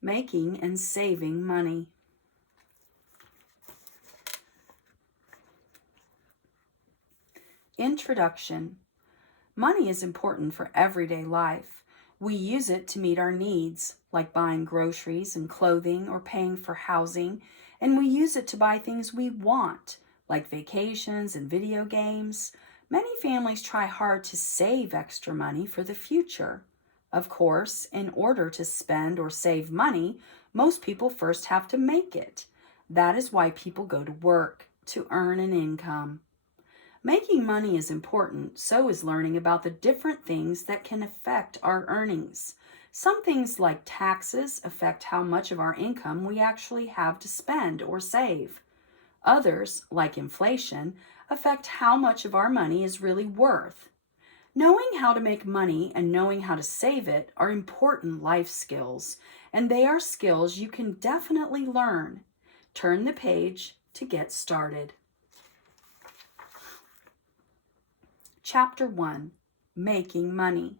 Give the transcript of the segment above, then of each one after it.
Making and saving money. Introduction. Money is important for everyday life. We use it to meet our needs, like buying groceries and clothing or paying for housing, and we use it to buy things we want, like vacations and video games. Many families try hard to save extra money for the future. Of course, in order to spend or save money, most people first have to make it. That is why people go to work, to earn an income. Making money is important, so is learning about the different things that can affect our earnings. Some things like taxes affect how much of our income we actually have to spend or save. Others, like inflation, affect how much of our money is really worth. Knowing how to make money and knowing how to save it are important life skills, and they are skills you can definitely learn. Turn the page to get started. Chapter 1. Making money.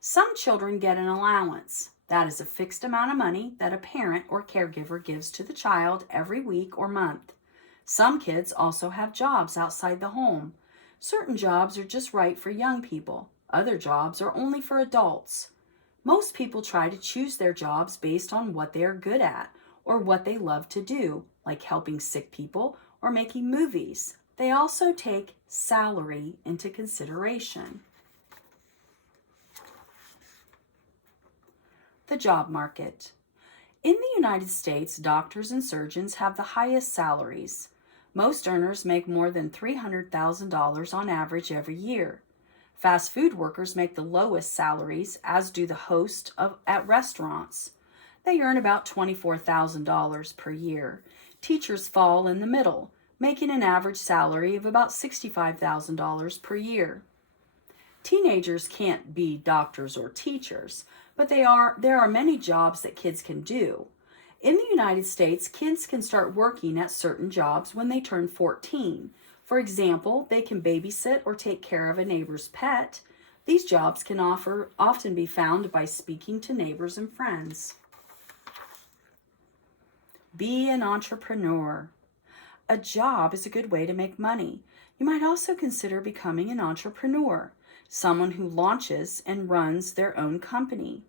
Some children get an allowance. That is a fixed amount of money that a parent or caregiver gives to the child every week or month. Some kids also have jobs outside the home. Certain jobs are just right for young people. Other jobs are only for adults. Most people try to choose their jobs based on what they are good at or what they love to do, like helping sick people or making movies. They also take salary into consideration. The job market. In the United States, doctors and surgeons have the highest salaries. Most earners make more than $300,000 on average every year. Fast food workers make the lowest salaries, as do the hosts at restaurants. They earn about $24,000 per year. Teachers fall in the middle, making an average salary of about $65,000 per year. Teenagers can't be doctors or teachers, but there are many jobs that kids can do. In the United States, kids can start working at certain jobs when they turn 14. For example, they can babysit or take care of a neighbor's pet. These jobs can often be found by speaking to neighbors and friends. Be an entrepreneur. A job is a good way to make money. You might also consider becoming an entrepreneur, someone who launches and runs their own company.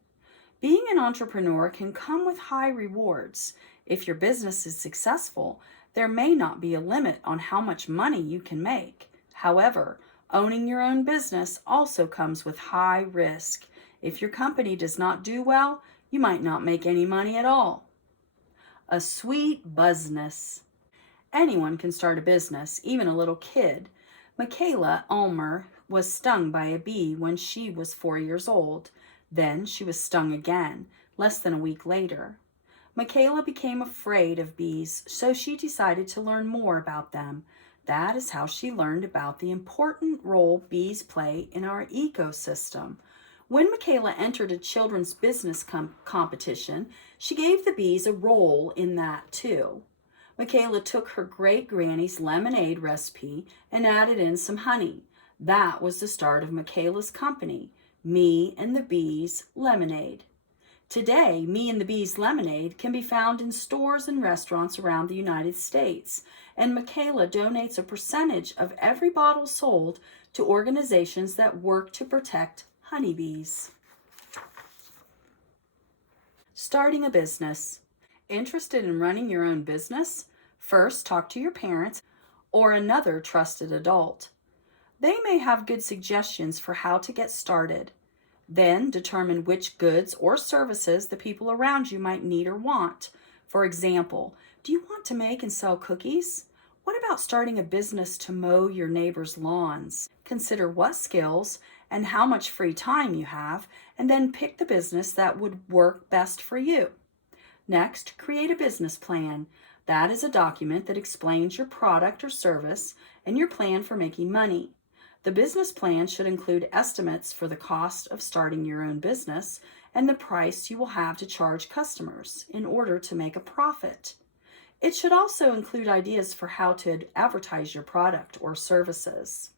Being an entrepreneur can come with high rewards. If your business is successful, there may not be a limit on how much money you can make. However, owning your own business also comes with high risk. If your company does not do well, you might not make any money at all. A sweet business. Anyone can start a business, even a little kid. Michaela Ulmer was stung by a bee when she was 4 years old. Then she was stung again, less than a week later. Michaela became afraid of bees, so she decided to learn more about them. That is how she learned about the important role bees play in our ecosystem. When Michaela entered a children's business competition, she gave the bees a role in that too. Michaela took her great-granny's lemonade recipe and added in some honey. That was the start of Michaela's company, Me and the Bees Lemonade. Today, Me and the Bees Lemonade can be found in stores and restaurants around the United States, and Michaela donates a percentage of every bottle sold to organizations that work to protect honeybees. Starting a business. Interested in running your own business? First, talk to your parents or another trusted adult. They may have good suggestions for how to get started. Then, determine which goods or services the people around you might need or want. For example, do you want to make and sell cookies? What about starting a business to mow your neighbor's lawns? Consider what skills and how much free time you have, and then pick the business that would work best for you. Next, create a business plan. That is a document that explains your product or service and your plan for making money. The business plan should include estimates for the cost of starting your own business and the price you will have to charge customers in order to make a profit. It should also include ideas for how to advertise your product or services.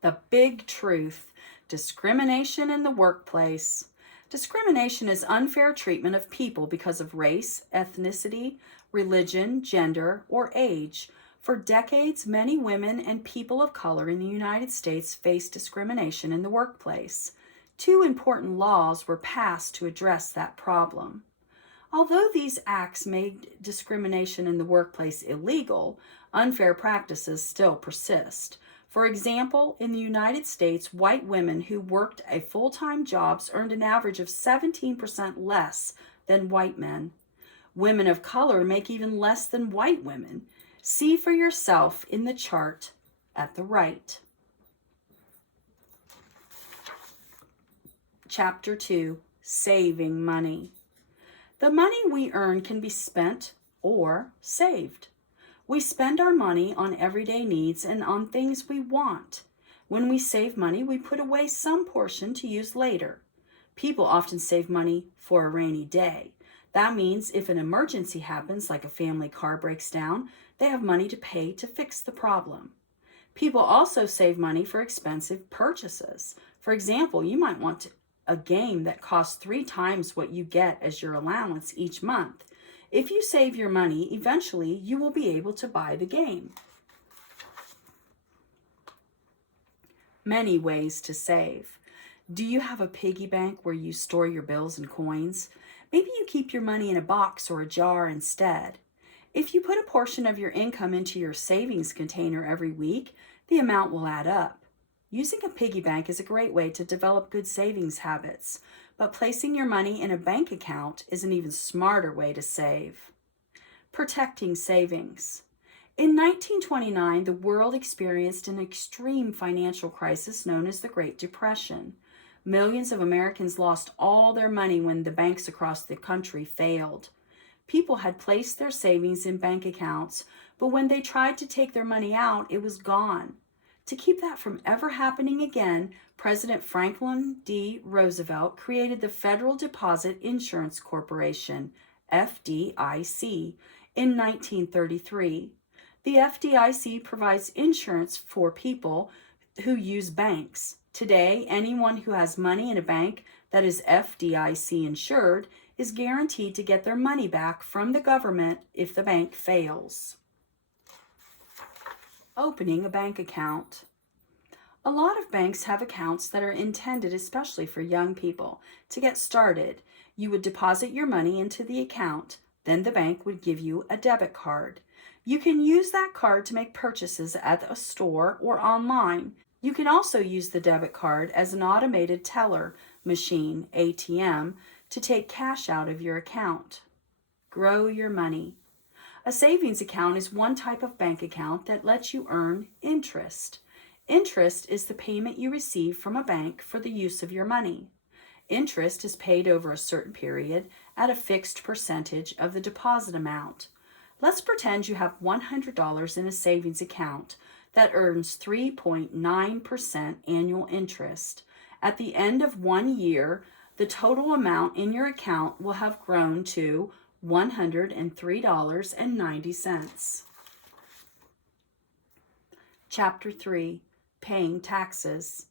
The big truth: discrimination in the workplace. Discrimination is unfair treatment of people because of race, ethnicity, religion, gender, or age. For decades, many women and people of color in the United States face discrimination in the workplace. Two important laws were passed to address that problem. Although these acts made discrimination in the workplace illegal, unfair practices still persist. For example, in the United States, white women who worked a full-time jobs earned an average of 17% less than white men. Women of color make even less than white women. See for yourself in the chart at the right. Chapter 2, Saving Money. The money we earn can be spent or saved. We spend our money on everyday needs and on things we want. When we save money, we put away some portion to use later. People often save money for a rainy day. That means if an emergency happens, like a family car breaks down, they have money to pay to fix the problem. People also save money for expensive purchases. For example, you might want a game that costs 3 times what you get as your allowance each month. If you save your money, eventually you will be able to buy the game. Many ways to save. Do you have a piggy bank where you store your bills and coins? Maybe you keep your money in a box or a jar instead. If you put a portion of your income into your savings container every week, the amount will add up. Using a piggy bank is a great way to develop good savings habits, but placing your money in a bank account is an even smarter way to save. Protecting savings. In 1929, the world experienced an extreme financial crisis known as the Great Depression. Millions of Americans lost all their money when the banks across the country failed. People had placed their savings in bank accounts, but when they tried to take their money out, it was gone. To keep that from ever happening again, President Franklin D. Roosevelt created the Federal Deposit Insurance Corporation, FDIC, in 1933. The FDIC provides insurance for people who use banks. Today, anyone who has money in a bank that is FDIC insured is guaranteed to get their money back from the government if the bank fails. Opening a bank account. A lot of banks have accounts that are intended especially for young people. To get started, you would deposit your money into the account. Then the bank would give you a debit card. You can use that card to make purchases at a store or online. You can also use the debit card as an automated teller machine, ATM, to take cash out of your account. Grow your money. A savings account is one type of bank account that lets you earn interest. Interest is the payment you receive from a bank for the use of your money. Interest is paid over a certain period at a fixed percentage of the deposit amount. Let's pretend you have $100 in a savings account that earns 3.9% annual interest. At the end of 1 year, the total amount in your account will have grown to $103.90. Chapter 3, Paying Taxes.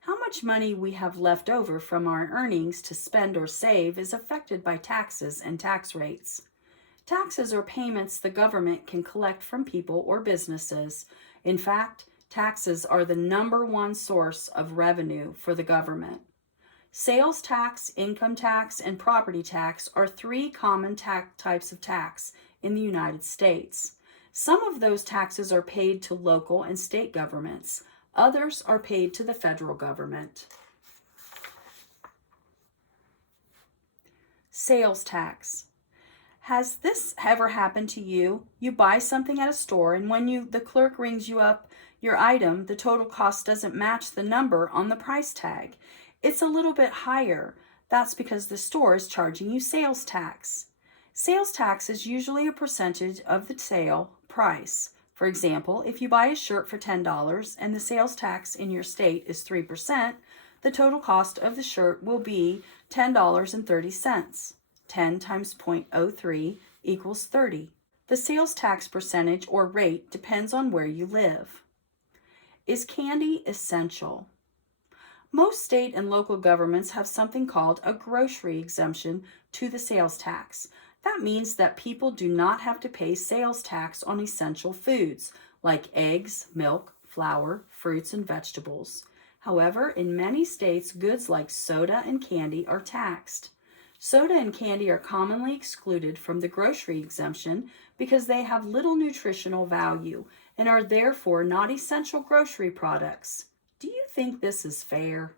How much money we have left over from our earnings to spend or save is affected by taxes and tax rates. Taxes are payments the government can collect from people or businesses. In fact, taxes are the #1 source of revenue for the government. Sales tax, income tax, and property tax are 3 common types of tax in the United States. Some of those taxes are paid to local and state governments. Others are paid to the federal government. Sales tax. Has this ever happened to you? You buy something at a store, and when the clerk rings you up your item, the total cost doesn't match the number on the price tag. It's a little bit higher. That's because the store is charging you sales tax. Sales tax is usually a percentage of the sale price. For example, if you buy a shirt for $10 and the sales tax in your state is 3%, the total cost of the shirt will be $10.30. 10 times 0.03 equals 30. The sales tax percentage or rate depends on where you live. Is candy essential? Most state and local governments have something called a grocery exemption to the sales tax. That means that people do not have to pay sales tax on essential foods like eggs, milk, flour, fruits, and vegetables. However, in many states, goods like soda and candy are taxed. Soda and candy are commonly excluded from the grocery exemption because they have little nutritional value and are therefore not essential grocery products. Do you think this is fair?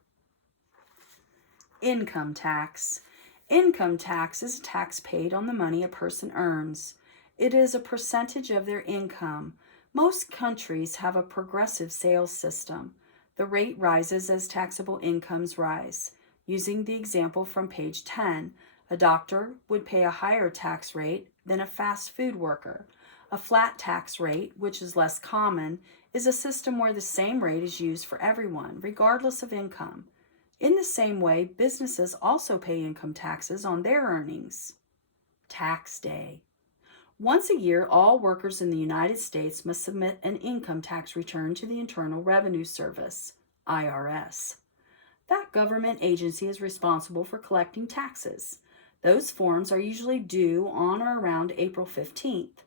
Income tax. Income tax is a tax paid on the money a person earns. It is a percentage of their income. Most countries have a progressive sales system. The rate rises as taxable incomes rise. Using the example from page 10, a doctor would pay a higher tax rate than a fast food worker. A flat tax rate, which is less common, is a system where the same rate is used for everyone, regardless of income. In the same way, businesses also pay income taxes on their earnings. Tax day. Once a year, all workers in the United States must submit an income tax return to the Internal Revenue Service, IRS. That government agency is responsible for collecting taxes. Those forms are usually due on or around April 15th.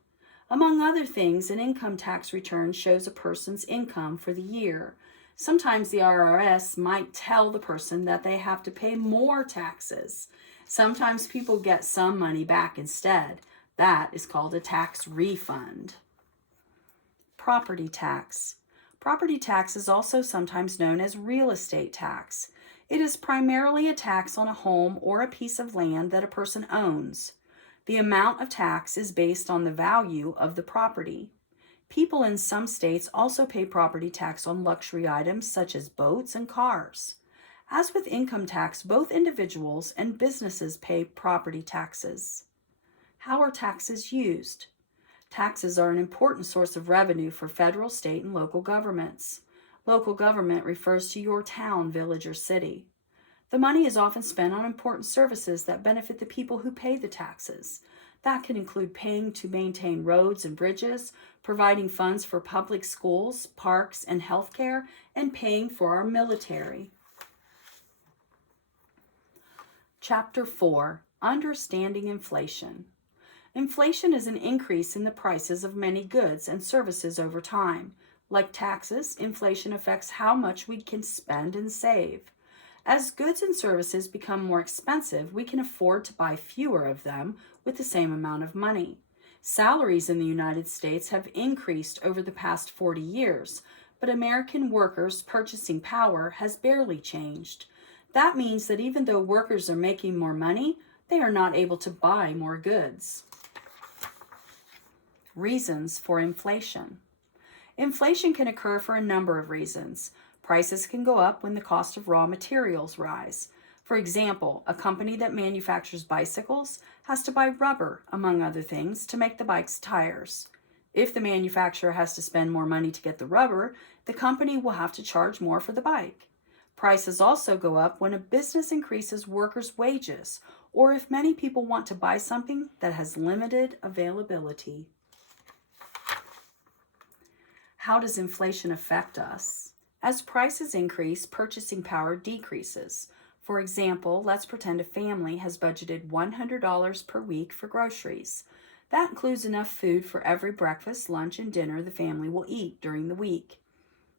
Among other things, an income tax return shows a person's income for the year. Sometimes the IRS might tell the person that they have to pay more taxes. Sometimes people get some money back instead. That is called a tax refund. Property tax. Property tax is also sometimes known as real estate tax. It is primarily a tax on a home or a piece of land that a person owns. The amount of tax is based on the value of the property. People in some states also pay property tax on luxury items such as boats and cars. As with income tax, both individuals and businesses pay property taxes. How are taxes used? Taxes are an important source of revenue for federal, state, and local governments. Local government refers to your town, village, or city. The money is often spent on important services that benefit the people who pay the taxes. That can include paying to maintain roads and bridges, providing funds for public schools, parks, and healthcare, and paying for our military. Chapter 4, Understanding Inflation. Inflation is an increase in the prices of many goods and services over time. Like taxes, inflation affects how much we can spend and save. As goods and services become more expensive, we can afford to buy fewer of them with the same amount of money. Salaries in the United States have increased over the past 40 years, but American workers' purchasing power has barely changed. That means that even though workers are making more money, they are not able to buy more goods. Reasons for inflation. Inflation can occur for a number of reasons. Prices can go up when the cost of raw materials rise. For example, a company that manufactures bicycles has to buy rubber, among other things, to make the bike's tires. If the manufacturer has to spend more money to get the rubber, the company will have to charge more for the bike. Prices also go up when a business increases workers' wages, or if many people want to buy something that has limited availability. How does inflation affect us? As prices increase, purchasing power decreases. For example, let's pretend a family has budgeted $100 per week for groceries. That includes enough food for every breakfast, lunch, and dinner the family will eat during the week.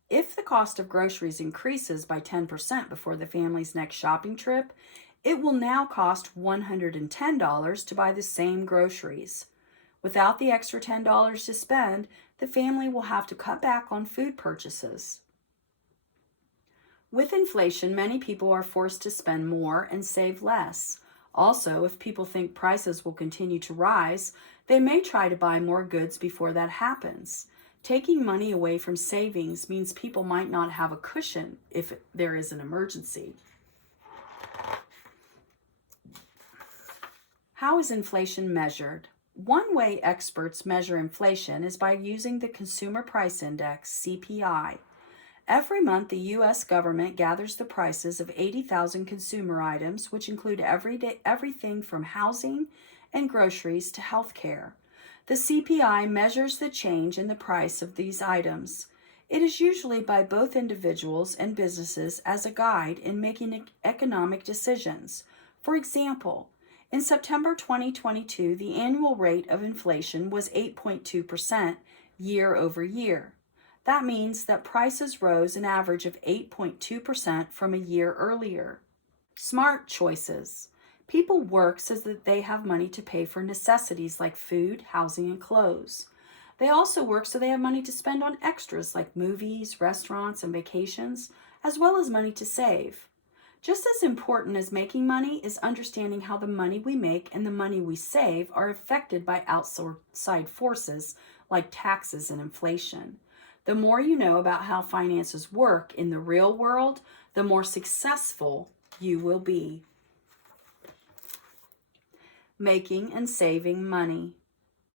If the cost of groceries increases by 10% before the family's next shopping trip, it will now cost $110 to buy the same groceries. Without the extra $10 to spend, the family will have to cut back on food purchases. With inflation, many people are forced to spend more and save less. Also, if people think prices will continue to rise, they may try to buy more goods before that happens. Taking money away from savings means people might not have a cushion if there is an emergency. How is inflation measured? One way experts measure inflation is by using the Consumer Price Index, CPI. Every month, the U.S. government gathers the prices of 80,000 consumer items, which include everything from housing and groceries to health care. The CPI measures the change in the price of these items. It is usually by both individuals and businesses as a guide in making economic decisions. For example, in September 2022, the annual rate of inflation was 8.2% year over year. That means that prices rose an average of 8.2% from a year earlier. Smart choices. People work so that they have money to pay for necessities like food, housing, and clothes. They also work so they have money to spend on extras like movies, restaurants, and vacations, as well as money to save. Just as important as making money is understanding how the money we make and the money we save are affected by outside forces like taxes and inflation. The more you know about how finances work in the real world, the more successful you will be. Making and saving money.